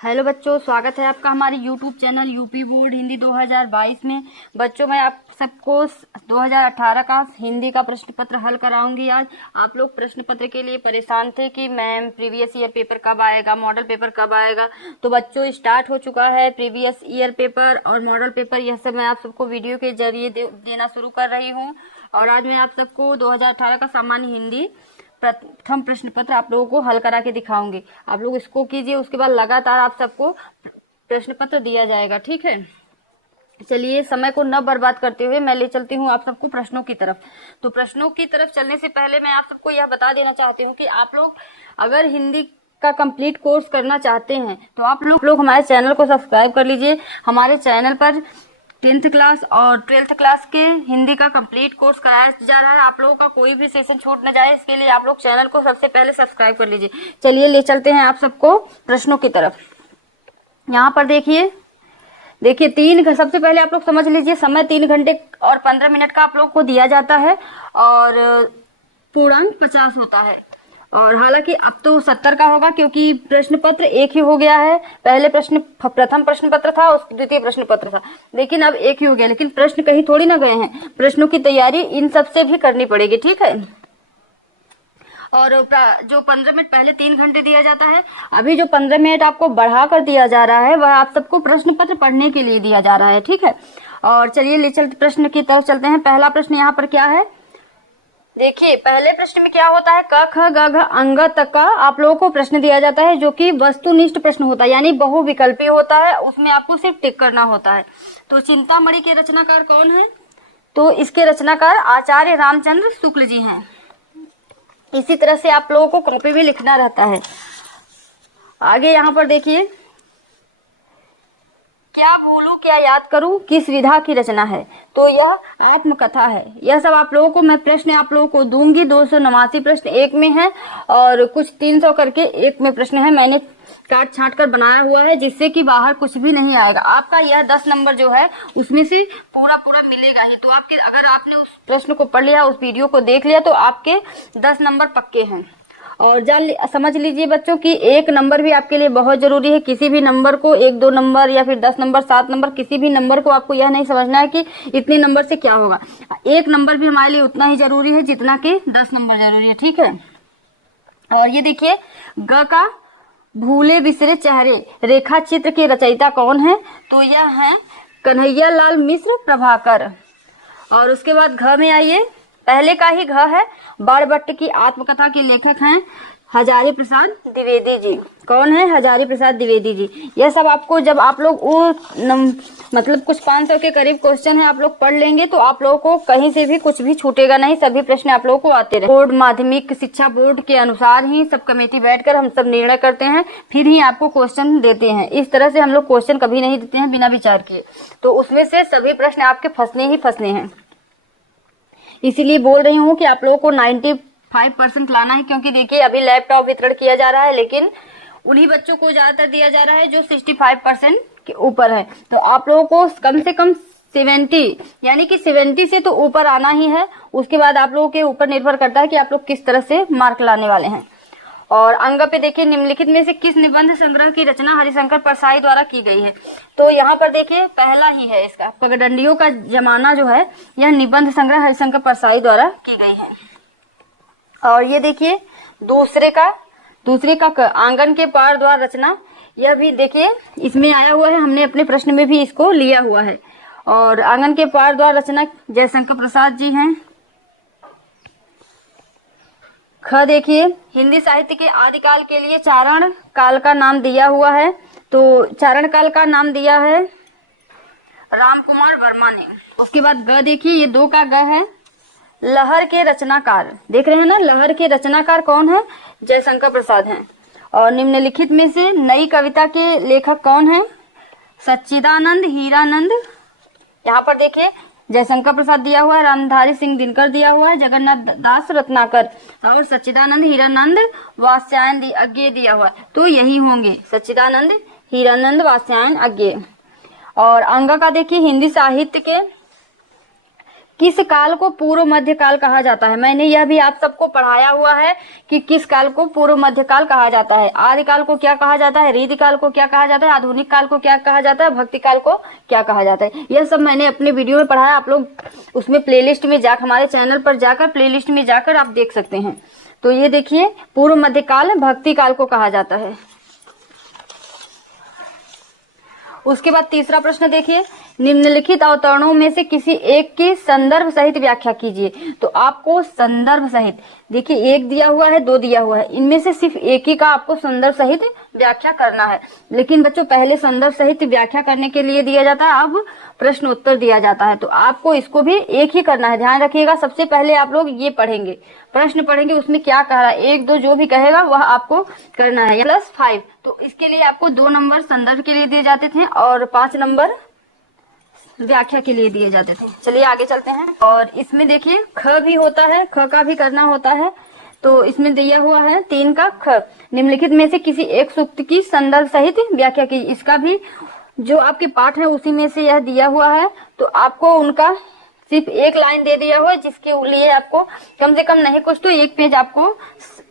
Hello बच्चों, स्वागत है आपका हमारे YouTube channel UP board Hindi 2022 में। बच्चों, मैं आप सबको 2018 का हिंदी का प्रश्न पत्र हल कराऊंगी। आज आप लोग प्रश्न पत्र के लिए परेशान थे कि मैम प्रीवियस ईयर पेपर कब आएगा, मॉडल पेपर कब आएगा। तो बच्चों, स्टार्ट हो चुका है प्रीवियस ईयर पेपर और मॉडल पेपर। यह सब मैं आप सबको वीडियो के जरिए देना शुरू कर रही हूँ। और आज मैं आप सबको 2018 का सामान्य हिंदी प्रथम प्रश्न पत्र आप लोगों को हल करा के दिखाऊंगी। आप लोग इसको कीजिए, उसके बाद लगातार आप सबको प्रश्न पत्र दिया जाएगा। ठीक है, चलिए समय को न बर्बाद करते हुए मैं ले चलती हूँ आप सबको प्रश्नों की तरफ। तो प्रश्नों की तरफ चलने से पहले मैं आप सबको यह बता देना चाहती हूँ कि आप लोग अगर हिंदी का कंप्लीट कोर्स करना चाहते हैं तो आप लोग हमारे चैनल को सब्सक्राइब कर लीजिए। हमारे चैनल पर 10th क्लास और 12th क्लास के हिंदी का कंप्लीट कोर्स कराया जा रहा है। आप लोगों का कोई भी सेशन छूट न जाए, इसके लिए आप लोग चैनल को सबसे पहले सब्सक्राइब कर लीजिए। चलिए ले चलते हैं आप सबको प्रश्नों की तरफ। यहाँ पर देखिए सबसे पहले आप लोग समझ लीजिए, समय 3 घंटे और 15 मिनट का आप लोग को दिया जाता है और पूर्णांक 50 होता है। और हालांकि अब तो 70 का होगा क्योंकि प्रश्न पत्र एक ही हो गया है। पहले प्रथम प्रश्न पत्र था, उसके द्वितीय प्रश्न पत्र था, लेकिन अब एक ही हो गया। लेकिन प्रश्न कहीं थोड़ी ना गए हैं, प्रश्नों की तैयारी इन सब से भी करनी पड़ेगी। ठीक है, और जो 15 मिनट पहले 3 घंटे दिया जाता है, अभी जो 15 मिनट आपको बढ़ा कर दिया जा रहा है वह आप सबको प्रश्न पत्र पढ़ने के लिए दिया जा रहा है। ठीक है, और चलिए ले चलते प्रश्न की तरफ चलते हैं। पहला प्रश्न यहाँ पर क्या है, देखिए पहले प्रश्न में क्या होता है, क ख ग घ अंग तक का आप लोगों को प्रश्न दिया जाता है जो कि वस्तुनिष्ठ प्रश्न होता है, यानी बहुविकल्पी होता है। उसमें आपको सिर्फ टिक करना होता है। तो चिंतामणि के रचनाकार कौन है, तो इसके रचनाकार आचार्य रामचंद्र शुक्ल जी हैं। इसी तरह से आप लोगों को कॉपी भी लिखना रहता है। आगे यहाँ पर देखिए, क्या भूलूं क्या याद करूं किस विधा की रचना है, तो यह आत्मकथा है। यह सब आप लोगों को मैं प्रश्न आप लोगों को दूंगी। 289 प्रश्न एक में है और कुछ 300 करके एक में प्रश्न है। मैंने काट छांट कर बनाया हुआ है जिससे कि बाहर कुछ भी नहीं आएगा। आपका यह 10 नंबर जो है उसमें से पूरा मिलेगा ही। तो आपके अगर आपने उस प्रश्न को पढ़ लिया, उस वीडियो को देख लिया, तो आपके 10 नंबर पक्के हैं। और समझ लीजिए बच्चों कि 1 नंबर भी आपके लिए बहुत जरूरी है। किसी भी नंबर को 1, 2 नंबर या फिर 10 नंबर, 7 नंबर, किसी भी नंबर को आपको यह नहीं समझना है कि इतने नंबर से क्या होगा। 1 नंबर भी हमारे लिए उतना ही जरूरी है जितना कि 10 नंबर जरूरी है। ठीक है, और ये देखिए, ग का भूले बिसरे चेहरे रेखा चित्र के रचयिता कौन है, तो यह है कन्हैया लाल मिश्र प्रभाकर। और उसके बाद घ में आइए, पहले का ही घ है, बाणभट्ट की आत्मकथा के लेखक हैं हजारी प्रसाद द्विवेदी जी। कौन है, हजारी प्रसाद द्विवेदी जी। यह सब आपको जब आप लोग मतलब कुछ 500 के करीब क्वेश्चन है आप लोग पढ़ लेंगे तो आप लोगों को कहीं से भी कुछ भी छूटेगा नहीं। सभी प्रश्न आप लोगों को आते रहे। बोर्ड माध्यमिक शिक्षा बोर्ड के अनुसार ही सब कमेटी बैठकर हम सब निर्णय करते हैं, फिर ही आपको क्वेश्चन देते हैं। इस तरह से हम लोग क्वेश्चन कभी नहीं देते हैं बिना विचार किए। तो उसमें से सभी प्रश्न आपके फंसने ही फंसने हैं। इसीलिए बोल रही हूँ कि आप लोगों को 95% लाना है, क्योंकि देखिए अभी लैपटॉप वितरण किया जा रहा है, लेकिन उन्हीं बच्चों को ज्यादातर दिया जा रहा है जो 65% के ऊपर है। तो आप लोगों को कम से कम 70 यानी कि 70 से तो ऊपर आना ही है। उसके बाद आप लोगों के ऊपर निर्भर करता है कि आप लोग किस तरह से मार्क लाने वाले हैं। और अंग पे देखिए, निम्नलिखित में से किस निबंध संग्रह की रचना हरिशंकर परसाई द्वारा की गई है, तो यहाँ पर देखिए पहला ही है इसका, पगडंडियों का जमाना जो है, यह निबंध संग्रह हरिशंकर परसाई द्वारा की गई है। और ये देखिए दूसरे का आंगन के पार द्वार रचना, यह भी देखिए इसमें आया हुआ है, हमने अपने प्रश्न में भी इसको लिया हुआ है। और आंगन के पार द्वार रचना जयशंकर प्रसाद जी हैं। ख देखिए, हिंदी साहित्य के आदिकाल के लिए चारण काल का नाम दिया हुआ है, तो चारण काल का नाम दिया है राम कुमार वर्मा ने। उसके बाद ग देखिए, ये 2 का ग है, लहर के रचनाकार, देख रहे हैं ना, लहर के रचनाकार कौन है, जयशंकर प्रसाद हैं। और निम्नलिखित में से नई कविता के लेखक कौन है, सच्चिदानंद हीरानंद। यहाँ पर देखिए जयशंकर प्रसाद दिया हुआ है, रामधारी सिंह दिनकर दिया हुआ है, जगन्नाथ दास रत्नाकर और सच्चिदानंद हीरानंद वात्स्यायन अज्ञेय दिया हुआ है। तो यही होंगे, सच्चिदानंद हीरानंद वात्स्यायन अज्ञेय। और अंग का देखिए, हिंदी साहित्य के किस काल को पूर्व मध्य काल कहा जाता है? मैंने यह भी आप सबको पढ़ाया हुआ है कि किस काल को पूर्व मध्य काल कहा जाता है। आदि काल को क्या कहा जाता है, रीति काल को क्या कहा जाता है, आधुनिक काल को क्या कहा जाता है, भक्ति काल को क्या कहा जाता है। यह सब मैंने अपने वीडियो में पढ़ाया। आप लोग उसमें प्लेलिस्ट में जाकर, हमारे चैनल पर जाकर प्लेलिस्ट में जाकर आप देख सकते हैं। तो ये देखिए, पूर्व मध्य काल भक्ति काल को कहा जाता है। उसके बाद तीसरा प्रश्न देखिए, निम्नलिखित अवतरणों में से किसी एक की संदर्भ सहित व्याख्या कीजिए। तो आपको संदर्भ सहित, देखिए एक दिया हुआ है, दो दिया हुआ है, इनमें से सिर्फ एक ही का आपको संदर्भ सहित व्याख्या करना है। लेकिन बच्चों पहले संदर्भ सहित व्याख्या करने के लिए दिया जाता है, अब प्रश्न उत्तर दिया जाता है। तो आपको इसको भी एक ही करना है, ध्यान रखिएगा। सबसे पहले आप लोग ये पढ़ेंगे, प्रश्न पढ़ेंगे, उसमें क्या कह रहा है, एक दो जो भी कहेगा वह आपको करना है। +5, तो इसके लिए आपको 2 नंबर संदर्भ के लिए दिए जाते थे और 5 नंबर व्याख्या के लिए दिए जाते थे। चलिए आगे चलते हैं। और इसमें देखिए ख भी होता है, ख का भी करना होता है। तो इसमें दिया हुआ है 3 का ख, निम्नलिखित में से किसी एक सूक्त की संदर्भ सहित व्याख्या की। इसका भी जो आपके पाठ है उसी में से यह दिया हुआ है। तो आपको उनका सिर्फ एक लाइन दे दिया हुआ है, जिसके लिए आपको कम से कम नहीं कुछ तो 1 पेज आपको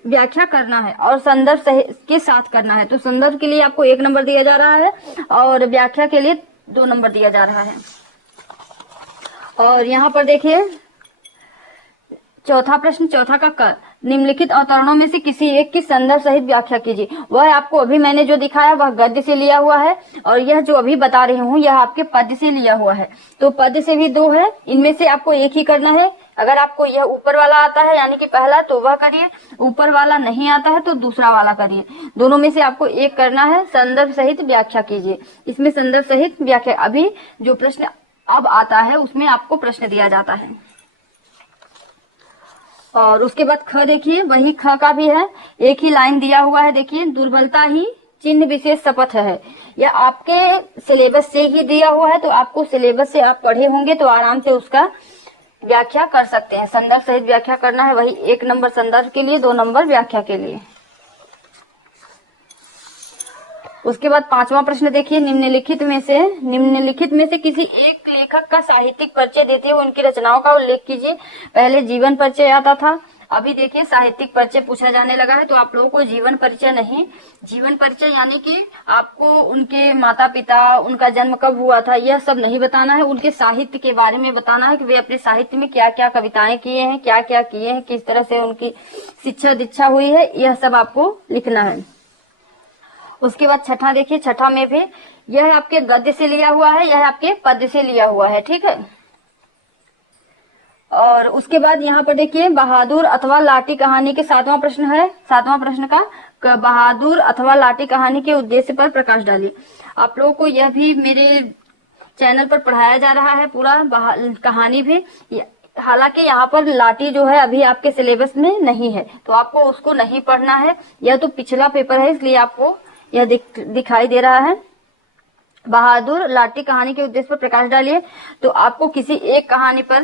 व्याख्या करना है और संदर्भ के साथ करना है। तो संदर्भ के लिए आपको 1 नंबर दिया जा रहा है और व्याख्या के लिए 2 नंबर दिया जा रहा है। और यहाँ पर देखिए चौथा प्रश्न, चौथा का क, निम्नलिखित अवतरणों में से किसी एक की संदर्भ सहित व्याख्या कीजिए। वह आपको अभी मैंने जो दिखाया वह गद्य से लिया हुआ है और यह जो अभी बता रही हूँ यह आपके पद्य से लिया हुआ है। तो पद्य से भी 2 है, इनमें से आपको एक ही करना है। अगर आपको यह ऊपर वाला आता है यानी कि पहला, तो वह करिए, ऊपर वाला नहीं आता है तो दूसरा वाला करिए। दोनों में से आपको एक करना है, संदर्भ सहित व्याख्या कीजिए। इसमें संदर्भ सहित व्याख्या, अभी जो प्रश्न अब आता है उसमें आपको प्रश्न दिया जाता है। और उसके बाद ख देखिए, वही ख का भी है, एक ही लाइन दिया हुआ है। देखिए, दुर्बलता ही चिन्ह विशेष शपथ है। यह आपके सिलेबस से ही दिया हुआ है, तो आपको सिलेबस से आप पढ़े होंगे तो आराम से उसका व्याख्या कर सकते हैं। संदर्भ सहित व्याख्या करना है, वही 1 नंबर संदर्भ के लिए, 2 नंबर व्याख्या के लिए। उसके बाद 5वां प्रश्न देखिए, निम्नलिखित में से किसी एक लेखक का साहित्यिक परिचय देते हुए उनकी रचनाओं का उल्लेख कीजिए। पहले जीवन परिचय आता था, अभी देखिए साहित्यिक परिचय पूछा जाने लगा है। तो आप लोगों को जीवन परिचय नहीं, जीवन परिचय यानी कि आपको उनके माता पिता, उनका जन्म कब हुआ था, यह सब नहीं बताना है। उनके साहित्य के बारे में बताना है कि वे अपने साहित्य में क्या क्या कविताएं किए हैं, क्या क्या किए हैं, किस तरह से उनकी शिक्षा दीक्षा हुई है, यह सब आपको लिखना है। उसके बाद छठा देखिए, छठा में भी यह आपके गद्य से लिया हुआ है, यह आपके पद्य से लिया हुआ है, ठीक है। और उसके बाद यहाँ पर देखिए बहादुर अथवा लाठी कहानी के 7वां प्रश्न है। 7वां प्रश्न का बहादुर अथवा लाठी कहानी के उद्देश्य पर प्रकाश डालिए। आप लोगों को यह भी मेरे चैनल पर पढ़ाया जा रहा है, पूरा कहानी भी। हालांकि यहाँ पर लाठी जो है अभी आपके सिलेबस में नहीं है, तो आपको उसको नहीं पढ़ना है। यह तो पिछला पेपर है, इसलिए आपको यह दिखाई दे रहा है। बहादुर लाठी कहानी के उद्देश्य पर प्रकाश डालिए, तो आपको किसी एक कहानी पर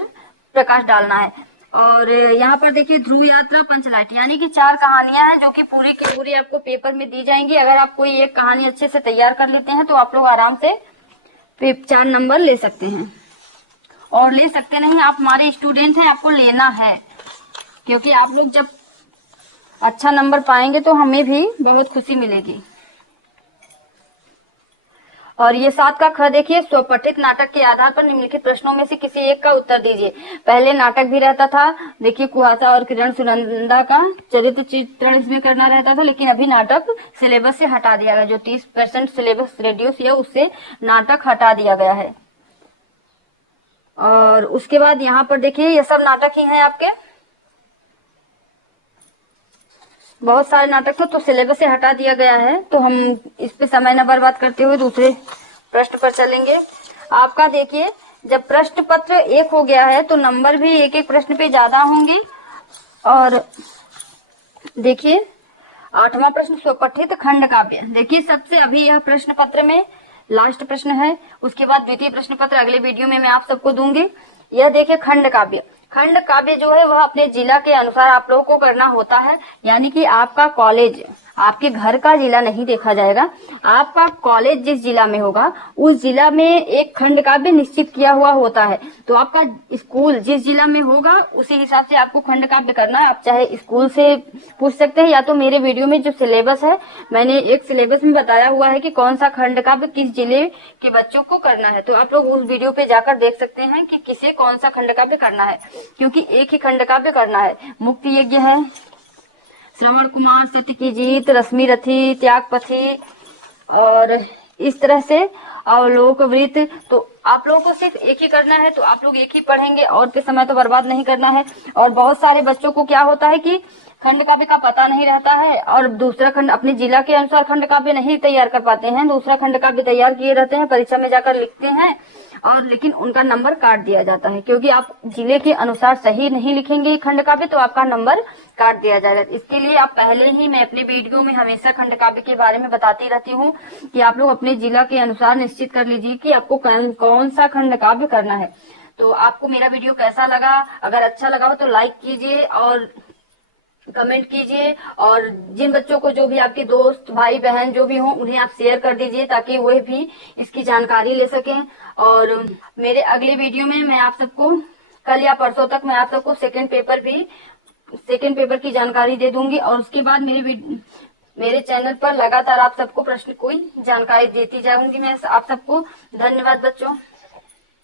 प्रकाश डालना है। और यहाँ पर देखिए ध्रुव यात्रा, पंचलाइट, यानी कि 4 कहानियां हैं जो कि पूरी की पूरी आपको पेपर में दी जाएंगी। अगर आप कोई एक कहानी अच्छे से तैयार कर लेते हैं तो आप लोग आराम से 4 नंबर ले सकते हैं। और ले सकते नहीं, आप हमारे स्टूडेंट हैं, आपको लेना है, क्योंकि आप लोग जब अच्छा नंबर पाएंगे तो हमें भी बहुत खुशी मिलेगी। और ये 7 का ख देखिए, स्वपठित नाटक के आधार पर निम्नलिखित प्रश्नों में से किसी एक का उत्तर दीजिए। पहले नाटक भी रहता था, देखिए कुहासा और किरण सुनंदा का चरित्र चित्रण इसमें करना रहता था, लेकिन अभी नाटक सिलेबस से हटा दिया गया। जो 30% सिलेबस रिड्यूस है उससे नाटक हटा दिया गया है। और उसके बाद यहाँ पर देखिए ये सब नाटक ही हैं आपके, बहुत सारे नाटक तो सिलेबस से हटा दिया गया है। तो हम इस पे समय न बर्बाद करते हुए दूसरे प्रश्न पर चलेंगे। आपका देखिए जब प्रश्न पत्र 1 हो गया है तो नंबर भी एक एक प्रश्न पे ज्यादा होंगे। और देखिए 8वां प्रश्न, स्वपठित खंड काव्य। देखिए सबसे अभी यह प्रश्न पत्र में लास्ट प्रश्न है, उसके बाद द्वितीय प्रश्न पत्र अगले वीडियो में मैं आप सबको दूंगी। यह देखिए खंड काव्य। खंड काव्य जो है वह अपने जिला के अनुसार आप लोगों को करना होता है, यानी कि आपका कॉलेज, आपके घर का जिला नहीं देखा जाएगा। आपका कॉलेज जिस जिला में होगा उस जिला में एक खंड काव्य निश्चित किया हुआ होता है। तो आपका स्कूल जिस जिला में होगा उसी हिसाब से आपको खंड काव्य करना है। आप चाहे स्कूल से पूछ सकते हैं, या तो मेरे वीडियो में जो सिलेबस है, मैंने एक सिलेबस में बताया हुआ है कि कौन सा खंड काव्य किस जिले के बच्चों को करना है। तो आप लोग उस वीडियो पे जाकर देख सकते हैं कि किसे कौन सा खंड काव्य करना है, क्योंकि एक ही खंड काव्य करना है। मुक्ति यज्ञ है, श्रवण कुमार, सत्य की जीत, रश्मि रथी, त्यागपथी और इस तरह से अवलोकवृत। तो आप लोगों को सिर्फ एक ही करना है, तो आप लोग एक ही पढ़ेंगे और के समय तो बर्बाद नहीं करना है। और बहुत सारे बच्चों को क्या होता है कि खंड काव्य का पता नहीं रहता है और दूसरा खंड अपने जिला के अनुसार खंड काव्य नहीं तैयार कर पाते हैं, दूसरा खंड काव्य तैयार किए रहते हैं, परीक्षा में जाकर लिखते हैं और लेकिन उनका नंबर काट दिया जाता है, क्योंकि आप जिले के अनुसार सही नहीं लिखेंगे खंड काव्य तो आपका नंबर काट दिया जाएगा। इसके लिए आप पहले ही, मैं अपने वीडियो में हमेशा खंड काव्य के बारे में बताती रहती हूँ कि आप लोग अपने जिला के अनुसार निश्चित कर लीजिए कि आपको कौन सा खंड काव्य करना है। तो आपको मेरा वीडियो कैसा लगा? अगर अच्छा लगा हो तो लाइक कीजिए और कमेंट कीजिए, और जिन बच्चों को, जो भी आपके दोस्त भाई बहन जो भी हों, उन्हें आप शेयर कर दीजिए ताकि वह भी इसकी जानकारी ले सकें। और मेरे अगले वीडियो में मैं आप सबको कल या परसों तक मैं आप सबको सेकंड पेपर की जानकारी दे दूंगी और उसके बाद मेरे चैनल पर लगातार आप सबको प्रश्न कोई जानकारी देती जाऊंगी मैं आप सबको। धन्यवाद बच्चों।